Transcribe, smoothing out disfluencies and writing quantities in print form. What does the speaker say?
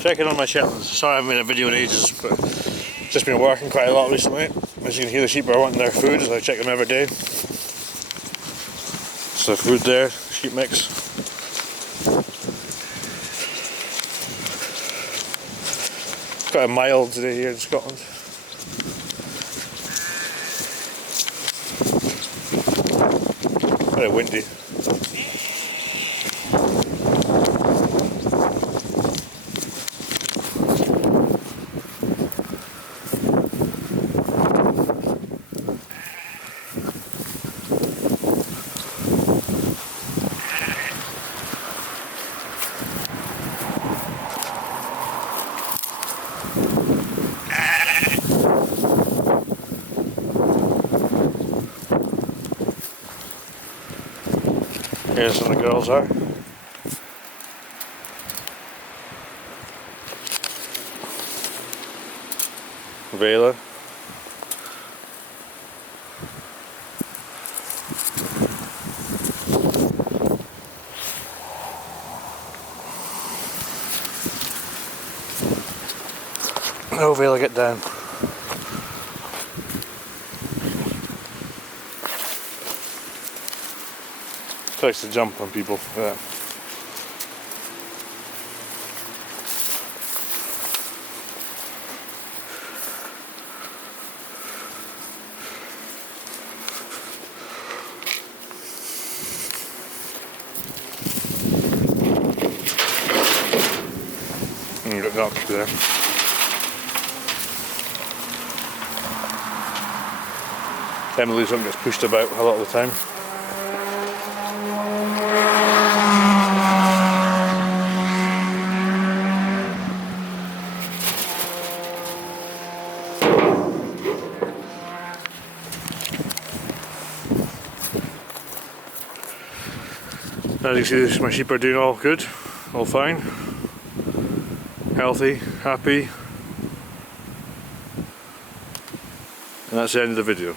Checking on my Shetlands. Sorry I haven't made a video in ages, but just been working quite a lot recently. As you can hear, the sheep are wanting their food, so I check them every day. So food there, sheep mix. It's quite a mild today here in Scotland. Very windy. Here's some of the girls are. Vela. Oh, Vela, get down. Likes to jump on people. Yeah. You got duck there. Emily's one gets pushed about a lot of the time. As you see, my sheep are doing all good, all fine, healthy, happy, and that's the end of the video.